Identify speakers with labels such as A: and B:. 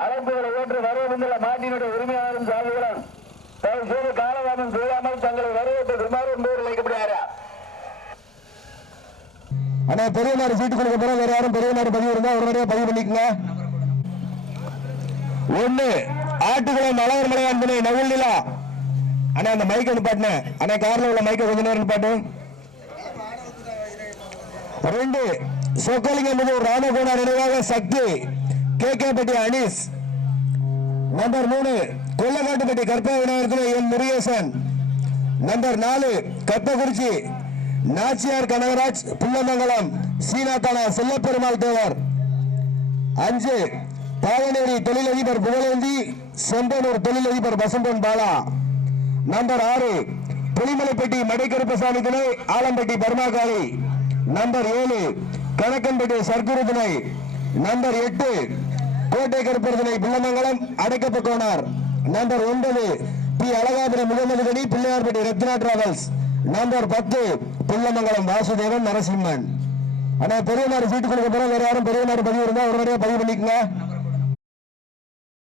A: அழைப்புகளை ஏற்று வரவேண்டுள்ள மாட்டினுடைய உரிமையாளரும் சார்புகளும் தயவு செய்து காலதாமம் செய்யாமல் தங்களை வரவேற்று விமாறு என்பவர் அழைக்கப்படுகிறாரா
B: ஆனா பெரிய நாடு சீட்டு கொடுக்க போற வேற யாரும் பெரிய நாடு பதிவு இருந்தா உடனடியாக பதிவு பண்ணிக்கங்க. ஒண்ணு ஆட்டுக்குளம் நலவர் மலை அன்பனை நகுல் நிலா. அண்ணா அந்த மைக்கை பாட்டினேன் அண்ணா கார்ல உள்ள மைக்கை கொஞ்ச நேரம் பாட்டு ரெண்டு சொக்கலிங்கம் மீது ராமகோணா நினைவாக சக்தி. கே கே பட்டி அனீஸ். நம்பர் மூணு கொல்லக்காட்டுப்பட்டி கற்ப விநாயகத்தில் என் முருகேசன். நம்பர் நாலு கற்பகுறிச்சி நாச்சியார் கனகராஜ் புல்லமங்கலம் சீனாத்தானா செல்லப்பெருமாள் தேவர். அஞ்சு பாவனேரி தொழிலதிபர் புகழேந்தி செம்பனூர் தொழிலதிபர் வசம்பன் பாலா. நம்பர் ஆறு புலிமலைப்பட்டி மடைக்கருப்பசாமி துணை ஆலம்பட்டி பர்மாகாளி. நம்பர் ஏழு கணக்கன்பட்டி சர்க்குரு துணை. நம்பர் எட்டு கோட்டை கருப்பர் பிள்ளமங்கலம் புல்லமங்கலம் அடைக்கப்பட்டோனார். நம்பர் ஒன்பது B. Alagapuri Mohammed Gani Pillaiyarpatti Ratna travels. Number பத்து பிள்ளமங்கலம் வாசுதேவன் நரசிம்மன். ஆனா பெரிய நாடு சீட்டு கொடுக்க போறோம் வேற யாரும் பெரிய நாடு பதிவு இருந்தா உடனடியாக பதிவு பண்ணிக்கோங்க.